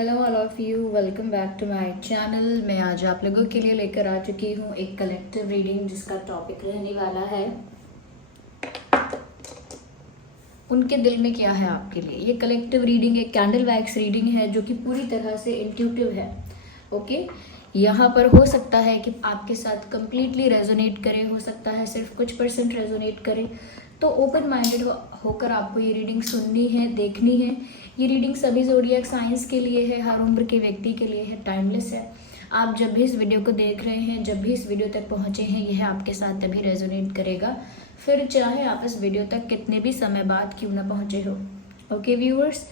Hello all of you, welcome back to my channel. मैं आज आप लोगों के लिए लेकर आ चुकी हूँ एक कलेक्टिव रीडिंग जिसका टॉपिक रहने वाला है उनके दिल में क्या है आपके लिए। ये कलेक्टिव रीडिंग एक कैंडल वैक्स रीडिंग है जो कि पूरी तरह से इंट्यूटिव है। ओके, यहाँ पर हो सकता है कि आपके साथ कंप्लीटली रेजोनेट करे, हो सकता है सिर्फ कुछ % रेजोनेट करे। तो ओपन माइंडेड होकर आपको ये रीडिंग सुननी है, देखनी है। ये रीडिंग सभी ज़ोडिएक साइंस के लिए है, हर उम्र के व्यक्ति के लिए है, टाइमलेस है। आप जब भी इस वीडियो को देख रहे हैं, जब भी इस वीडियो तक पहुँचे हैं, यह आपके साथ तभी रेजोनेट करेगा, फिर चाहे आप इस वीडियो तक कितने भी समय बाद क्यों ना पहुँचे हो। ओके व्यूअर्स,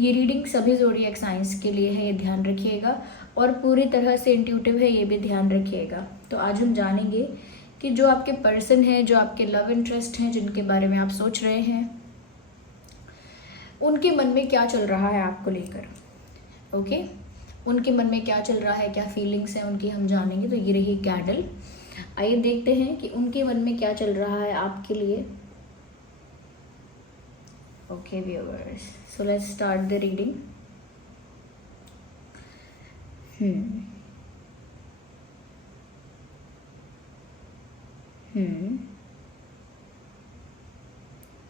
ये रीडिंग सभी ज़ोडिएक साइंस के लिए है, ये ध्यान रखिएगा, और पूरी तरह से इंट्यूटिव है, ये भी ध्यान रखिएगा। तो आज हम जानेंगे कि जो आपके पर्सन हैं, जो आपके लव इंटरेस्ट हैं, जिनके बारे में आप सोच रहे हैं, उनके मन में क्या चल रहा है आपको लेकर। ओके, उनके मन में क्या चल रहा है, क्या फीलिंग्स हैं उनकी, हम जानेंगे। तो ये रही कैंडल। आइए देखते हैं कि उनके मन में क्या चल रहा है आपके लिए। Okay viewers, so let's start the reading.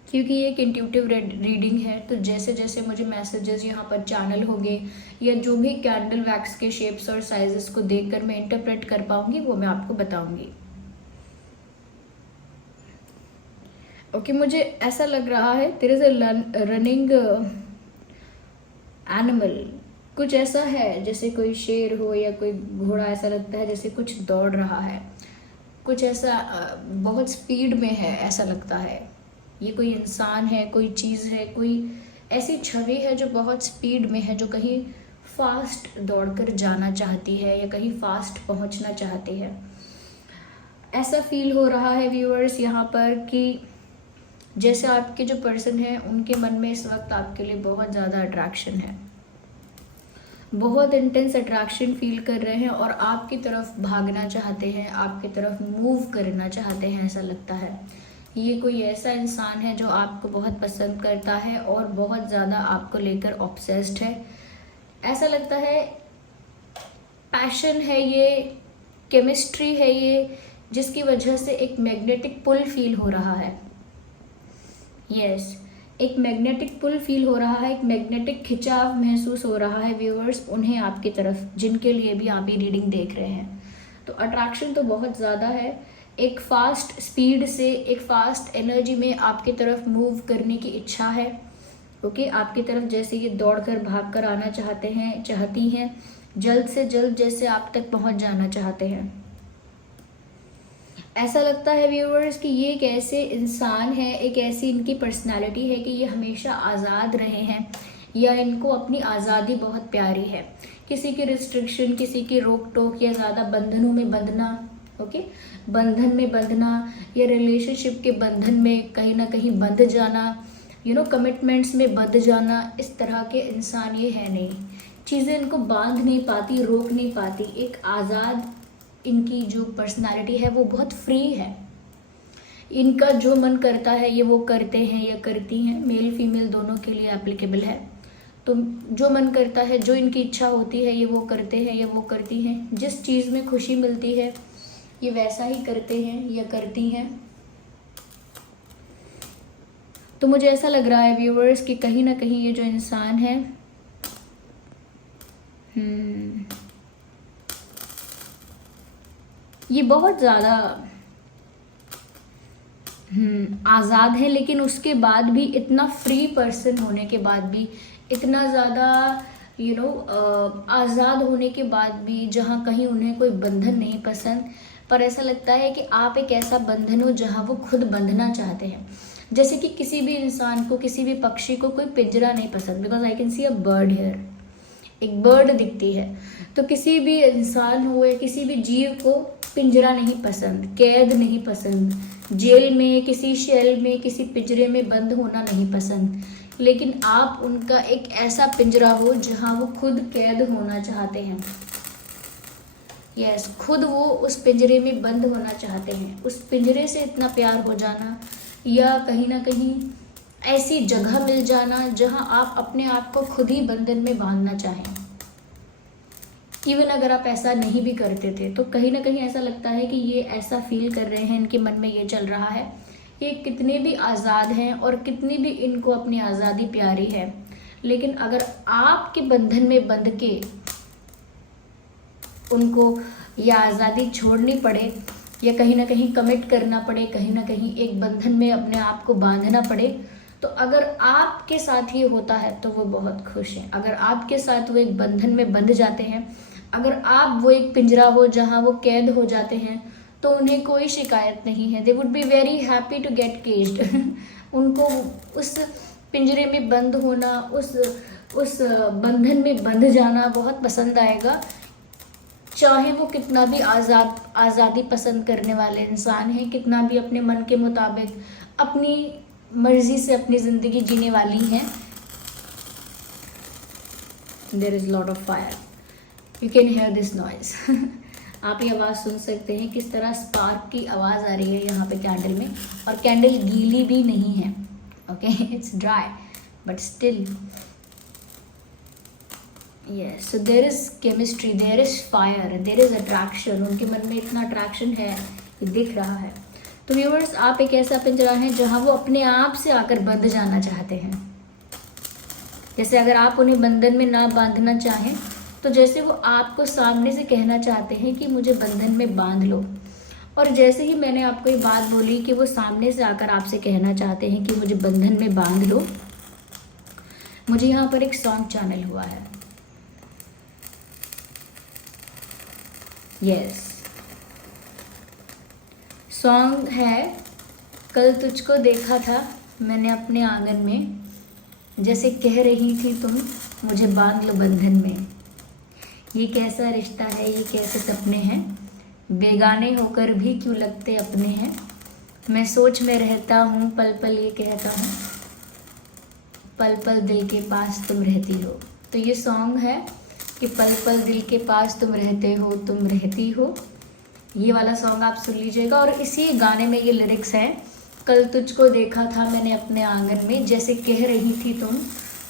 क्योंकि ये एक इंट्यूटिव रीडिंग है, तो जैसे जैसे मुझे मैसेजेस यहाँ पर चैनल होंगे या जो भी कैंडल वैक्स के शेप्स और साइजेस को देखकर मैं इंटरप्रेट कर पाऊंगी, वो मैं आपको बताऊंगी। ओके, मुझे ऐसा लग रहा है there is a running animal. कुछ ऐसा है जैसे कोई शेर हो या कोई घोड़ा, ऐसा लगता है जैसे कुछ दौड़ रहा है, कुछ ऐसा बहुत स्पीड में है, ऐसा लगता है। ये कोई इंसान है, कोई चीज़ है, कोई ऐसी छवि है जो बहुत स्पीड में है, जो कहीं फास्ट दौड़कर जाना चाहती है या कहीं फास्ट पहुंचना चाहती है। ऐसा फील हो रहा है व्यूअर्स यहाँ पर कि जैसे आपके जो पर्सन है उनके मन में इस वक्त आपके लिए बहुत ज़्यादा अट्रैक्शन है, बहुत इंटेंस अट्रैक्शन फील कर रहे हैं और आपकी तरफ भागना चाहते हैं, आपकी तरफ मूव करना चाहते हैं, ऐसा लगता है। ये कोई ऐसा इंसान है जो आपको बहुत पसंद करता है और बहुत ज़्यादा आपको लेकर ऑब्सेस्ड है। ऐसा लगता है पैशन है ये, केमिस्ट्री है ये, जिसकी वजह से एक मैग्नेटिक पुल फील हो रहा है। यस, एक मैग्नेटिक पुल फील हो रहा है, एक मैग्नेटिक खिंचाव महसूस हो रहा है व्यूअर्स उन्हें आपकी तरफ, जिनके लिए भी आप ये रीडिंग देख रहे हैं। तो अट्रैक्शन तो बहुत ज़्यादा है, एक फास्ट स्पीड से, एक फास्ट एनर्जी में आपकी तरफ मूव करने की इच्छा है। ओके, आपकी तरफ जैसे ये दौड़कर भागकर आना चाहते हैं, चाहती हैं, जल्द से जल्द जैसे आप तक पहुंच जाना चाहते हैं। ऐसा लगता है व्यूअर्स कि ये एक ऐसे इंसान है, एक ऐसी इनकी पर्सनालिटी है कि ये हमेशा आज़ाद रहे हैं या इनको अपनी आज़ादी बहुत प्यारी है। किसी की रिस्ट्रिक्शन, किसी की रोक टोक या ज़्यादा बंधनों में बंधना, ओके, बंधन में बंधना या रिलेशनशिप के बंधन में कहीं ना कहीं बंध जाना, कमिटमेंट्स में बंध जाना, इस तरह के इंसान ये है नहीं। चीज़ें इनको बांध नहीं पाती, रोक नहीं पाती। एक आज़ाद इनकी जो पर्सनालिटी है वो बहुत फ्री है। इनका जो मन करता है ये वो करते हैं या करती हैं, मेल फीमेल दोनों के लिए एप्लीकेबल है। तो जो मन करता है, जो इनकी इच्छा होती है, ये वो करते हैं या वो करती हैं। जिस चीज़ में खुशी मिलती है ये वैसा ही करते हैं या करती हैं। तो मुझे ऐसा लग रहा है व्यूअर्स कि कहीं ना कहीं ये जो इंसान है ये बहुत ज़्यादा आज़ाद है, लेकिन उसके बाद भी इतना फ्री पर्सन होने के बाद भी, इतना ज़्यादा आज़ाद होने के बाद भी, जहाँ कहीं उन्हें कोई बंधन नहीं पसंद, पर ऐसा लगता है कि आप एक ऐसा बंधन हो जहाँ वो खुद बंधना चाहते हैं। जैसे कि किसी भी इंसान को, किसी भी पक्षी को कोई पिंजरा नहीं पसंद, because I can see a bird here, एक बर्ड दिखती है। तो किसी भी इंसान हो या किसी भी जीव को पिंजरा नहीं पसंद, कैद नहीं पसंद, जेल में, किसी शेल में, किसी पिंजरे में बंद होना नहीं पसंद। लेकिन आप उनका एक ऐसा पिंजरा हो जहाँ वो खुद कैद होना चाहते हैं। यस, खुद वो उस पिंजरे में बंद होना चाहते हैं। उस पिंजरे से इतना प्यार हो जाना या कहीं ना कहीं ऐसी जगह मिल जाना जहां आप अपने आप को खुद ही बंधन में बांधना चाहें। इवन अगर आप ऐसा नहीं भी करते थे तो कहीं ना कहीं ऐसा लगता है कि ये ऐसा फील कर रहे हैं, इनके मन में ये चल रहा है, ये कितने भी आज़ाद हैं और कितनी भी इनको अपनी आज़ादी प्यारी है, लेकिन अगर आपके बंधन में बंध के उनको यह आज़ादी छोड़नी पड़े या कहीं ना कहीं कमिट करना पड़े, कहीं ना कहीं एक बंधन में अपने आप को बांधना पड़े, तो अगर आपके साथ ये होता है तो वो बहुत खुश हैं। अगर आपके साथ वो एक बंधन में बंध जाते हैं, अगर आप वो एक पिंजरा हो जहाँ वो कैद हो जाते हैं, तो उन्हें कोई शिकायत नहीं है। They would be very happy to get caged. उनको उस पिंजरे में बंद होना, उस बंधन में बंध जाना बहुत पसंद आएगा, चाहे वो कितना भी आज़ादी पसंद करने वाले इंसान हैं, कितना भी अपने मन के मुताबिक अपनी मर्जी से अपनी ज़िंदगी जीने वाली हैं। There is lot of fire, you can hear this noise. आप ये आवाज़ सुन सकते हैं, किस तरह स्पार्क की आवाज़ आ रही है यहाँ पे कैंडल में, और कैंडल गीली भी नहीं है, okay, it's dry but still yes. So there is chemistry, there is fire, there is attraction. उनके मन में इतना अट्रैक्शन है, ये दिख रहा है। तो व्यूअर्स, आप एक ऐसा पिंजरा है जहाँ वो अपने आप से आकर बंध जाना चाहते हैं। जैसे अगर आप उन्हें बंधन में ना बांधना चाहें, तो जैसे वो आपको सामने से कहना चाहते हैं कि मुझे बंधन में बांध लो, और जैसे ही मैंने आपको ये बात बोली कि वो सामने से आकर आपसे कहना चाहते हैं कि मुझे बंधन में बांध लो, मुझे यहाँ पर एक सॉन्ग चैनल हुआ है। यस, सॉन्ग है, कल तुझको देखा था मैंने अपने आंगन में, जैसे कह रही थी तुम मुझे बांध लो बंधन में। ये कैसा रिश्ता है, ये कैसे सपने हैं, बेगाने होकर भी क्यों लगते अपने हैं। मैं सोच में रहता हूँ, पल पल ये कहता हूँ, पल पल दिल के पास तुम रहती हो। तो ये सॉन्ग है कि पल पल दिल के पास तुम रहते हो, तुम रहती हो। ये वाला सॉन्ग आप सुन लीजिएगा। और इसी गाने में ये लिरिक्स हैं, कल तुझको देखा था मैंने अपने आंगन में, जैसे कह रही थी तुम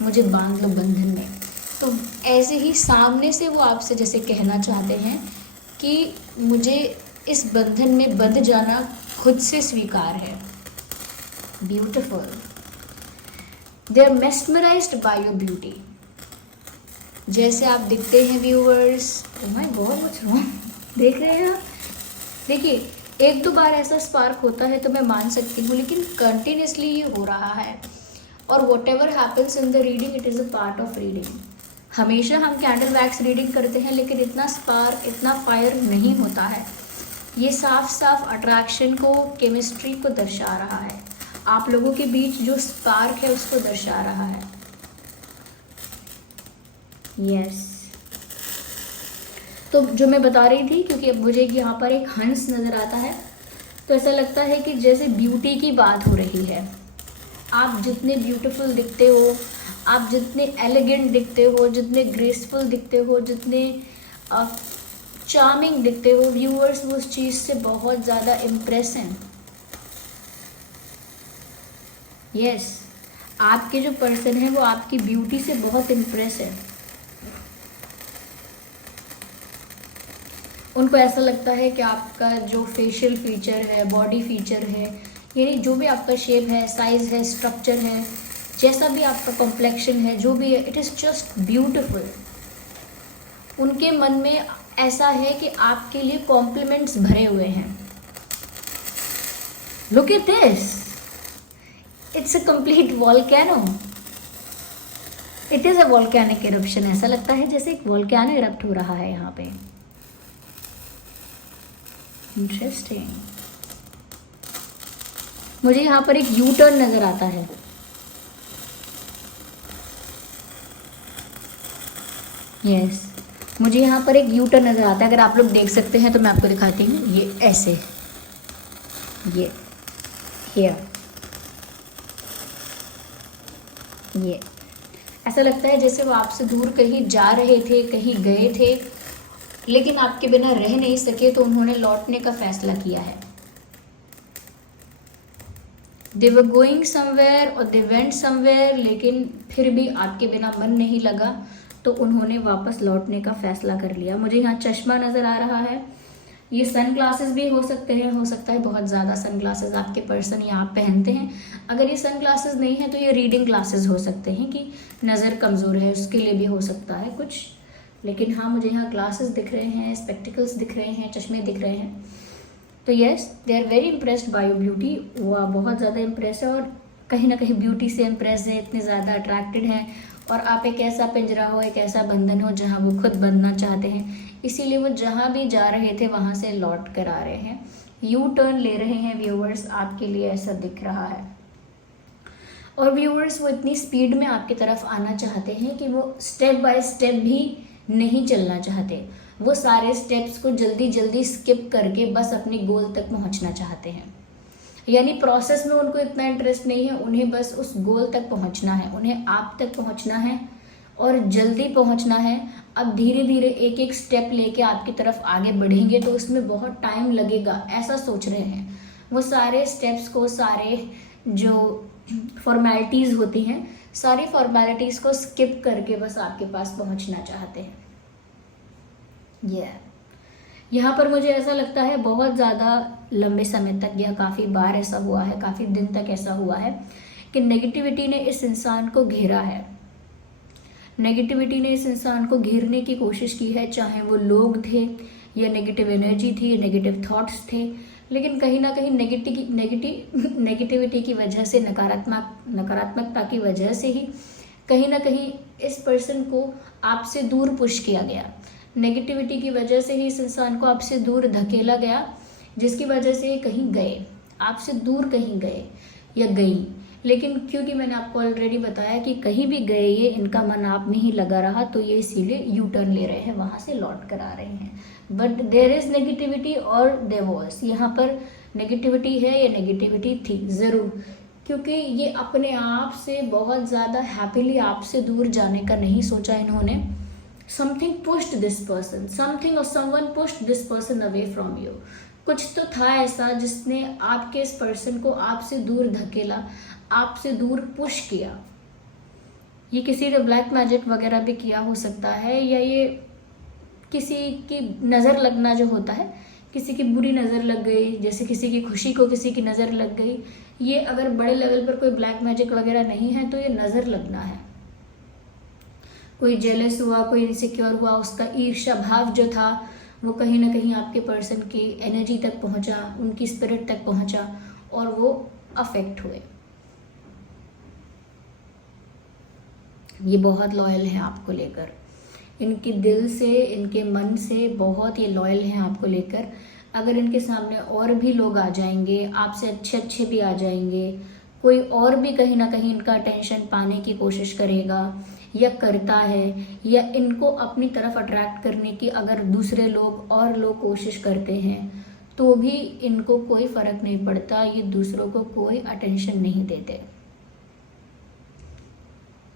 मुझे बांध लो बंधन में। तो ऐसे ही सामने से वो आपसे जैसे कहना चाहते हैं कि मुझे इस बंधन में बंध जाना खुद से स्वीकार है। Beautiful, they are mesmerised by your beauty. जैसे आप दिखते हैं viewers, oh my god what's wrong, देख रहे हैं आप? देखिए, एक दो बार ऐसा स्पार्क होता है तो मैं मान सकती हूँ, लेकिन कंटिन्यूसली ये हो रहा है। और what ever happens in the reading, it is a part of reading. हमेशा हम कैंडल वैक्स रीडिंग करते हैं, लेकिन इतना स्पार्क, इतना फायर नहीं होता है। ये साफ साफ अट्रैक्शन को, केमिस्ट्री को दर्शा रहा है। आप लोगों के बीच जो स्पार्क है उसको दर्शा रहा है। यस, तो जो मैं बता रही थी, क्योंकि अब मुझे यहाँ पर एक हंस नज़र आता है, तो ऐसा लगता है कि जैसे ब्यूटी की बात हो रही है। आप जितने ब्यूटीफुल दिखते हो, आप जितने एलिगेंट दिखते हो, जितने ग्रेसफुल दिखते हो, जितने चार्मिंग दिखते हो, व्यूअर्स वो उस चीज़ से बहुत ज़्यादा इम्प्रेस हैं। यस, आपके जो पर्सन है वो आपकी ब्यूटी से बहुत इम्प्रेस है। उनको ऐसा लगता है कि आपका जो फेशियल फीचर है, बॉडी फीचर है, यानी जो भी आपका शेप है, साइज़ है, स्ट्रक्चर है, जैसा भी आपका कॉम्प्लेक्शन है, जो भी है, इट इज़ जस्ट ब्यूटिफुल। उनके मन में ऐसा है कि आपके लिए कॉम्प्लीमेंट्स भरे हुए हैं। Look at this, it's a complete volcano. It is a volcanic eruption. ऐसा लगता है जैसे एक वॉल्केनो इरप्ट हो रहा है यहाँ पे। इंटरेस्टिंग। मुझे यहाँ पर एक यू टर्न नज़र आता है। यस, मुझे यहाँ पर एक यू टर्न नज़र आता है। अगर आप लोग देख सकते हैं तो मैं आपको दिखाती हूँ। ये ऐसे, ये ये ऐसा लगता है जैसे वो आपसे दूर कहीं जा रहे थे, कहीं गए थे, लेकिन आपके बिना रह नहीं सके, तो उन्होंने लौटने का फैसला किया है। दे वर गोइंग समवेयर और दे वेंट समवेयर, लेकिन फिर भी आपके बिना मन नहीं लगा, तो उन्होंने वापस लौटने का फैसला कर लिया। मुझे यहाँ चश्मा नज़र आ रहा है, ये सन ग्लासेस भी हो सकते हैं, हो सकता है बहुत ज़्यादा सन ग्लासेस आपके पर्सन या आप पहनते हैं। अगर ये सन ग्लासेस नहीं है तो ये रीडिंग ग्लासेस हो सकते हैं कि नज़र कमज़ोर है उसके लिए भी हो सकता है कुछ। लेकिन हाँ, मुझे यहाँ ग्लासेस दिख रहे हैं, स्पेक्टिकल्स दिख रहे हैं, चश्मे दिख रहे हैं। तो yes, they are very impressed by your beauty. वो बहुत ज़्यादा इम्प्रेस है और कहीं ना कहीं ब्यूटी से इम्प्रेस है, इतने ज़्यादा अट्रैक्टेड हैं। और आप एक ऐसा पिंजरा हो, एक ऐसा बंधन हो जहाँ वो खुद बंधना चाहते हैं, इसीलिए वो जहाँ भी जा रहे थे वहाँ से लौट कर आ रहे हैं, यू टर्न ले रहे हैं। व्यूअर्स, आपके लिए ऐसा दिख रहा है। और व्यूअर्स, वो इतनी स्पीड में आपकी तरफ आना चाहते हैं कि वो स्टेप बाय स्टेप भी नहीं चलना चाहते। वो सारे स्टेप्स को जल्दी जल्दी स्किप करके बस अपने गोल तक पहुंचना चाहते हैं। यानी प्रोसेस में उनको इतना इंटरेस्ट नहीं है, उन्हें बस उस गोल तक पहुंचना है, उन्हें आप तक पहुंचना है और जल्दी पहुंचना है। अब धीरे धीरे एक एक स्टेप लेके आपकी तरफ आगे बढ़ेंगे तो उसमें बहुत टाइम लगेगा, ऐसा सोच रहे हैं। वो सारे स्टेप्स को, सारे जो फॉर्मेलिटीज़ होती हैं, सारी फॉर्मेलिटीज़ को स्किप करके बस आपके पास पहुंचना चाहते हैं। यहाँ पर मुझे ऐसा लगता है बहुत ज़्यादा लंबे समय तक, यह काफ़ी बार ऐसा हुआ है, काफ़ी दिन तक ऐसा हुआ है कि नेगेटिविटी ने इस इंसान को घेरा है। नेगेटिविटी ने इस इंसान को घेरने की कोशिश की है, चाहे वो लोग थे या नेगेटिव एनर्जी थी, नेगेटिव थॉट्स थे। लेकिन कहीं ना कहीं नेगेटिविटी की वजह से, नकारात्मकता की वजह से ही कहीं ना कहीं इस पर्सन को आपसे दूर पुश किया गया। नेगेटिविटी की वजह से ही इस इंसान को आपसे दूर धकेला गया, जिसकी वजह से ये कहीं गए, आपसे दूर कहीं गए या गई। लेकिन क्योंकि मैंने आपको ऑलरेडी बताया कि कहीं भी गए ये, इनका मन आप में ही लगा रहा, तो ये इसीलिए यू टर्न ले रहे हैं, वहाँ से लौट कर आ रहे हैं। बट देयर इज़ नेगेटिविटी और देयर वाज, यहाँ पर नेगेटिविटी है या नेगेटिविटी थी ज़रूर, क्योंकि ये अपने आप से बहुत ज़्यादा हैप्पीली आपसे दूर जाने का नहीं सोचा इन्होंने। Something pushed this person, something or someone pushed this person away from you. कुछ तो था ऐसा जिसने आपके इस पर्सन को आपसे दूर धकेला, आपसे दूर पुश किया। ये किसी ने ब्लैक मैजिक वगैरह भी किया हो सकता है, या ये किसी की नज़र लगना जो होता है, किसी की बुरी नज़र लग गई, जैसे किसी की खुशी को किसी की नज़र लग गई। ये अगर बड़े लेवल पर कोई ब्लैक मैजिक वगैरह नहीं है तो ये नज़र लगना है। कोई जेलस हुआ, कोई इनसिक्योर हुआ, उसका ईर्ष्या भाव जो था वो कहीं ना कहीं आपके पर्सन की एनर्जी तक पहुंचा, उनकी स्पिरिट तक पहुंचा और वो अफेक्ट हुए। ये बहुत लॉयल है आपको लेकर, इनके दिल से, इनके मन से बहुत ये लॉयल हैं आपको लेकर। अगर इनके सामने और भी लोग आ जाएंगे, आपसे अच्छे अच्छे भी आ जाएंगे, कोई और भी कहीं ना कहीं इनका अटेंशन पाने की कोशिश करेगा या करता है, या इनको अपनी तरफ अट्रैक्ट करने की अगर दूसरे लोग और लोग कोशिश करते हैं, तो भी इनको कोई फ़र्क नहीं पड़ता, ये दूसरों को कोई अटेंशन नहीं देते।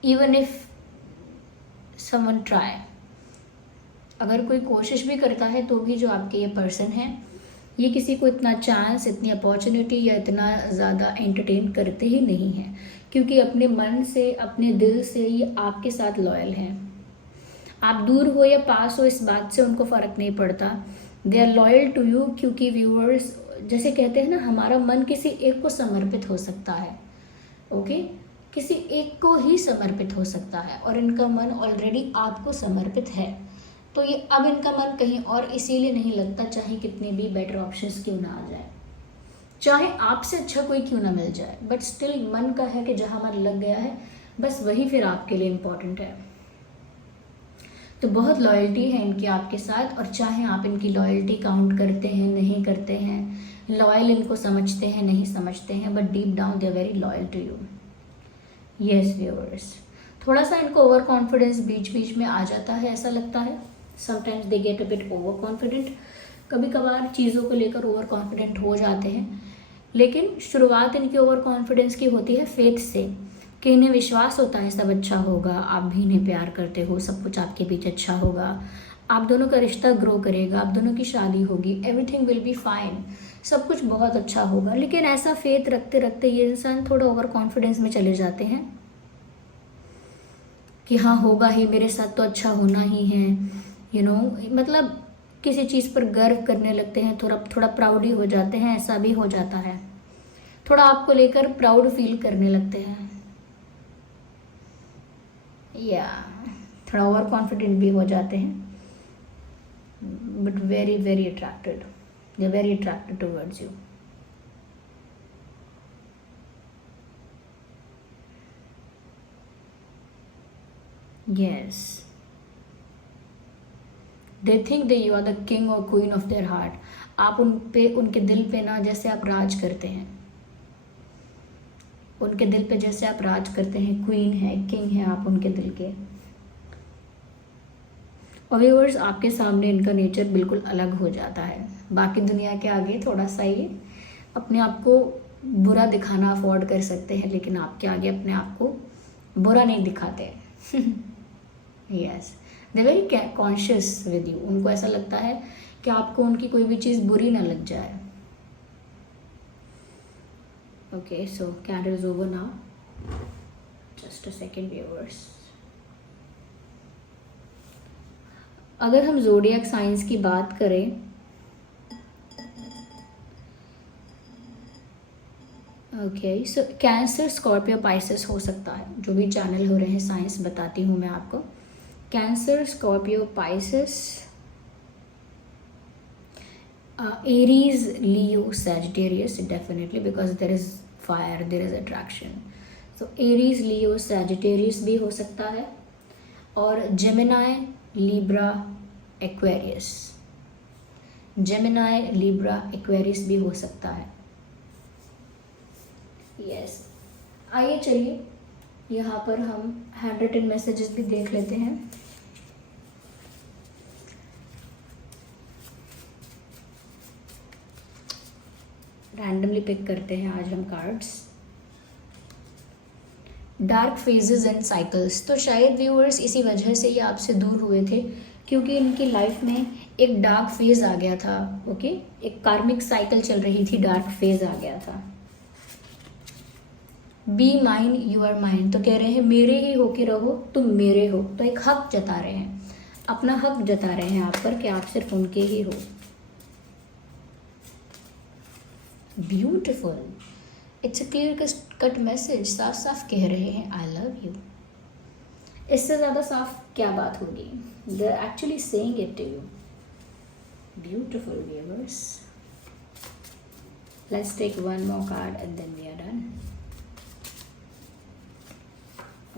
इवन इफ समवन ट्राई, अगर कोई कोशिश भी करता है तो भी जो आपके ये पर्सन है, ये किसी को इतना चांस, इतनी अपॉर्चुनिटी या इतना ज़्यादा एंटरटेन करते ही नहीं हैं, क्योंकि अपने मन से, अपने दिल से ये आपके साथ लॉयल हैं। आप दूर हो या पास हो, इस बात से उनको फ़र्क नहीं पड़ता। They are loyal to you, क्योंकि व्यूअर्स, जैसे कहते हैं ना, हमारा मन किसी एक को समर्पित हो सकता है। ओके, किसी एक को ही समर्पित हो सकता है, और इनका मन ऑलरेडी आपको समर्पित है। तो ये अब इनका मन कहीं और इसीलिए नहीं लगता, चाहे कितने भी बेटर ऑप्शंस क्यों ना आ जाए, चाहे आपसे अच्छा कोई क्यों ना मिल जाए, बट स्टिल मन का है कि जहाँ मन लग गया है बस वही फिर आपके लिए इम्पोर्टेंट है। तो बहुत लॉयल्टी है इनकी आपके साथ, और चाहे आप इनकी लॉयल्टी काउंट करते हैं, नहीं करते हैं, लॉयल इनको समझते हैं, नहीं समझते हैं, but deep down they are very loyal to you. Yes viewers, थोड़ा सा इनको ओवर कॉन्फिडेंस बीच बीच में आ जाता है, ऐसा लगता है। Sometimes they get a bit over confident, कभी कभार चीज़ों को लेकर ओवर कॉन्फिडेंट हो जाते हैं। लेकिन शुरुआत इनकी ओवर कॉन्फिडेंस की होती है फेथ से, कि इन्हें विश्वास होता है सब अच्छा होगा, आप भी इन्हें प्यार करते हो, सब कुछ आपके बीच अच्छा होगा, आप दोनों का रिश्ता ग्रो करेगा, आप दोनों की शादी होगी, एवरीथिंग विल बी फाइन, सब कुछ बहुत अच्छा होगा। लेकिन ऐसा फेथ रखते रखते ये इंसान थोड़ा ओवर कॉन्फिडेंस में चले जाते हैं कि हाँ होगा ही, मेरे साथ तो अच्छा होना ही है, मतलब किसी चीज़ पर गर्व करने लगते हैं, थोड़ा थोड़ा प्राउड ही हो जाते हैं, ऐसा भी हो जाता है, थोड़ा आपको लेकर प्राउड फील करने लगते हैं, या थोड़ा ओवर कॉन्फिडेंट भी हो जाते हैं, but very very attracted, they are very attracted towards you. Yes. They think that you are the king or queen of their heart. आप उनके दिल पे ना जैसे आप राज करते हैं, उनके दिल पे जैसे आप राज करते हैं, क्वीन है, किंग है आप उनके दिल के. और व्यूअर्स, आपके सामने इनका नेचर बिल्कुल अलग हो जाता है. बाकी दुनिया के आगे थोड़ा सा ये अपने आप को बुरा दिखाना अफोर्ड कर सकते हैं, लेकिन आपके आगे अपने आप को बुरा नहीं दिखाते. Yes, they very conscious with you. उनको ऐसा लगता है कि आपको उनकी कोई भी चीज़ बुरी ना लग जाए. Okay, so candle is over now. Just a second viewers. अगर हम ज़ोडिएक साइंस की बात करें, ओके, सो कैंसर, स्कॉर्पियो, पाइसेस हो सकता है. जो भी चैनल हो रहे हैं साइंस बताती हूँ मैं आपको. Cancer, Scorpio, Pisces, Aries, Leo, Sagittarius, definitely because there is fire, there is attraction. तो एरीज, लियो, सैजिटेरियस भी हो सकता है, और Gemini, Libra, Aquarius. Gemini, Libra, Aquarius भी हो सकता है. यस, आइए चलिए यहाँ पर हम हैंड रिटन मैसेजेस भी देख लेते हैं. रैंडमली पिक करते हैं आज हम cards. Dark phases and cycles. तो शायद व्यूअर्स इसी वजह से ये आपसे दूर हुए थे, क्योंकि इनकी लाइफ में एक डार्क फेज आ गया था. ओके, एक कार्मिक साइकिल चल रही थी, डार्क फेज आ गया था. Be mine, you are mine. तो कह रहे हैं मेरे ही होके रहो, तुम मेरे हो. तो एक हक जता रहे हैं, अपना हक जता रहे हैं आप पर कि आप सिर्फ उनके ही हो. Beautiful. It's a clear cut message. साफ साफ कह रहे हैं आई लव यू. इससे ज़्यादा साफ क्या बात होगी. They are actually saying it to you. Beautiful viewers. Let's take one more card and then we are done.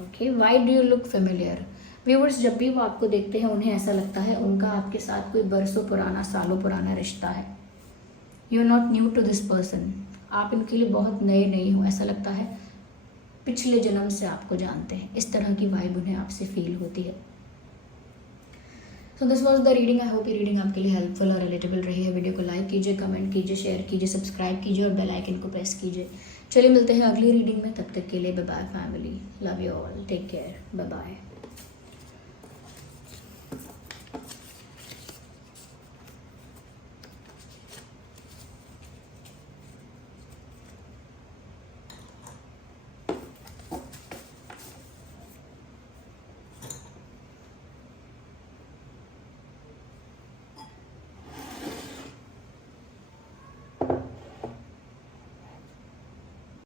Okay, why do you look familiar. Viewers, जब भी वो आपको देखते हैं उन्हें ऐसा लगता है उनका आपके साथ कोई बरसों पुराना, सालों पुराना रिश्ता है. You are not new to this person. आप इनके लिए बहुत नए नहीं हो. ऐसा लगता है पिछले जन्म से आपको जानते हैं. इस तरह की वाइब उन्हें आपसे फील होती है. So this was the reading. I hope ये रीडिंग आपके लिए हेल्पफुल और रिलेटेबल रही है. वीडियो को लाइक कीजिए, कमेंट कीजिए, शेयर कीजिए, सब्सक्राइब कीजिए और बेल आइकन को प्रेस कीजिए. चलिए मिलते हैं अगली रीडिंग में. तब तक के लिए bye bye family. Love you all. Take care. Bye bye.